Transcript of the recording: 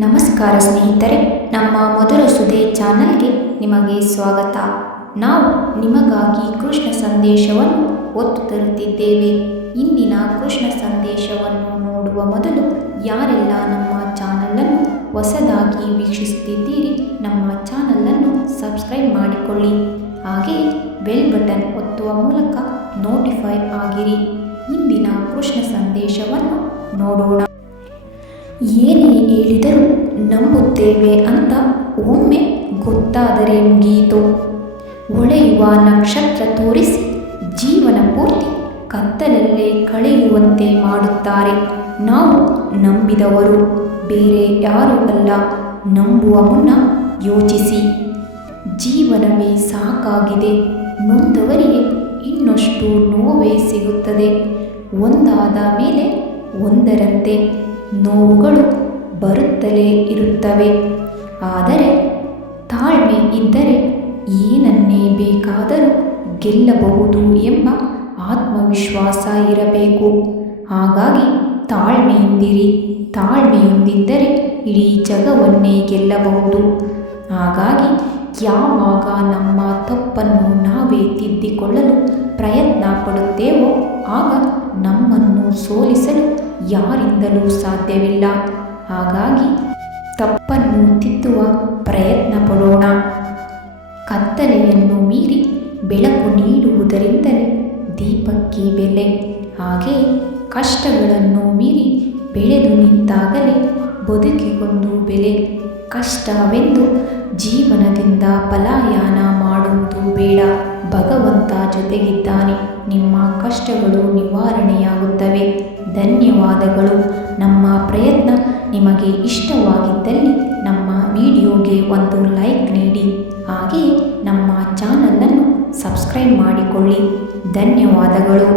ನಮಸ್ಕಾರ ಸ್ನೇಹಿತರೆ, ನಮ್ಮ ಮಧುರ ಸುಧೆ ಚಾನಲ್ಗೆ ನಿಮಗೆ ಸ್ವಾಗತ. ನಾವು ನಿಮಗಾಗಿ ಕೃಷ್ಣ ಸಂದೇಶವನ್ನು ಹೊತ್ತು ತರುತ್ತಿದ್ದೇವೆ. ಇಂದಿನ ಕೃಷ್ಣ ಸಂದೇಶವನ್ನು ನೋಡುವ ಮೊದಲು ಯಾರೆಲ್ಲ ನಮ್ಮ ಚಾನಲನ್ನು ಹೊಸದಾಗಿ ವೀಕ್ಷಿಸುತ್ತಿದ್ದೀರಿ, ನಮ್ಮ ಚಾನಲನ್ನು ಸಬ್ಸ್ಕ್ರೈಬ್ ಮಾಡಿಕೊಳ್ಳಿ. ಹಾಗೆಯೇ ಬೆಲ್ ಬಟನ್ ಒತ್ತುವ ಮೂಲಕ ನೋಟಿಫೈ ಆಗಿರಿ. ಇಂದಿನ ಕೃಷ್ಣ ಸಂದೇಶವನ್ನು ನೋಡೋಣ. ಏನೇ ಹೇಳಿದರೂ ನಂಬುತ್ತೇವೆ ಅಂತ ಒಮ್ಮೆ ಗೊತ್ತಾದರೆ ಮುಗಿಯಿತು. ಹೊಳೆಯುವ ನಕ್ಷತ್ರ ತೋರಿಸಿ ಜೀವನ ಪೂರ್ತಿ ಕತ್ತಲಲ್ಲೇ ಕಳೆಯುವಂತೆ ಮಾಡುತ್ತಾರೆ. ನಾವು ನಂಬಿದವರು ಬೇರೆ ಯಾರೂ ಅಲ್ಲ. ನಂಬುವ ಮುನ್ನ ಯೋಚಿಸಿ. ಜೀವನವೇ ಸಾಕಾಗಿದೆ. ನೊಂದವರಿಗೆ ಇನ್ನಷ್ಟು ನೋವೇ ಸಿಗುತ್ತದೆ. ಒಂದಾದ ಮೇಲೆ ಒಂದರಂತೆ ನೋವುಗಳು ಬರುತ್ತಲೇ ಇರುತ್ತವೆ. ಆದರೆ ತಾಳ್ಮೆ ಇದ್ದರೆ ಏನನ್ನೇ ಬೇಕಾದರೂ ಗೆಲ್ಲಬಹುದು ಎಂಬ ಆತ್ಮವಿಶ್ವಾಸ ಇರಬೇಕು. ಹಾಗಾಗಿ ತಾಳ್ಮೆಯಿಂದಿರಿ. ತಾಳ್ಮೆಯೊಂದಿದ್ದರೆ ಇಡೀ ಜಗವನ್ನೇ ಗೆಲ್ಲಬಹುದು. ಹಾಗಾಗಿ ಯಾವಾಗ ನಮ್ಮ ತಪ್ಪನ್ನು ನಾವೇ ತಿದ್ದಿಕೊಳ್ಳಲು ಪ್ರಯತ್ನ ಪಡುತ್ತೇವೋ ಆಗ ನಮ್ಮನ್ನು ಸೋಲಿಸಲು ಯಾರಿಂದಲೂ ಸಾಧ್ಯವಿಲ್ಲ. ಹಾಗಾಗಿ ತಪ್ಪನ್ನು ತಿದ್ದುವ ಪ್ರಯತ್ನ ಪಡೋಣ. ಕತ್ತಲೆಯನ್ನು ಮೀರಿ ಬೆಳಕು ನೀಡುವುದರಿಂದಲೇ ದೀಪಕ್ಕೆ ಬೆಲೆ. ಹಾಗೆಯೇ ಕಷ್ಟಗಳನ್ನು ಮೀರಿ ಬೆಳೆದು ನಿಂತಾಗಲೇ ಬದುಕಿಗೊಂದು ಬೆಲೆ. ಕಷ್ಟವೆಂದು ಜೀವನದಿಂದ ಪಲಾಯನ ಮಾಡುವುದು ಬೇಡ. ಭಗವಂತ ಜೊತೆಗಿದ್ದಾನೆ. ನಿಮ್ಮ ಕಷ್ಟಗಳು ನಿವಾರಣೆಯಾಗುತ್ತವೆ. ಧನ್ಯವಾದಗಳು. ನಮ್ಮ ಪ್ರಯತ್ನ ನಿಮಗೆ ಇಷ್ಟವಾಗಿದ್ದಲ್ಲಿ ನಮ್ಮ ವಿಡಿಯೋಗೆ ಒಂದು ಲೈಕ್ ನೀಡಿ. ಹಾಗೆಯೇ ನಮ್ಮ ಚಾನಲನ್ನು ಸಬ್ಸ್ಕ್ರೈಬ್ ಮಾಡಿಕೊಳ್ಳಿ. ಧನ್ಯವಾದಗಳು.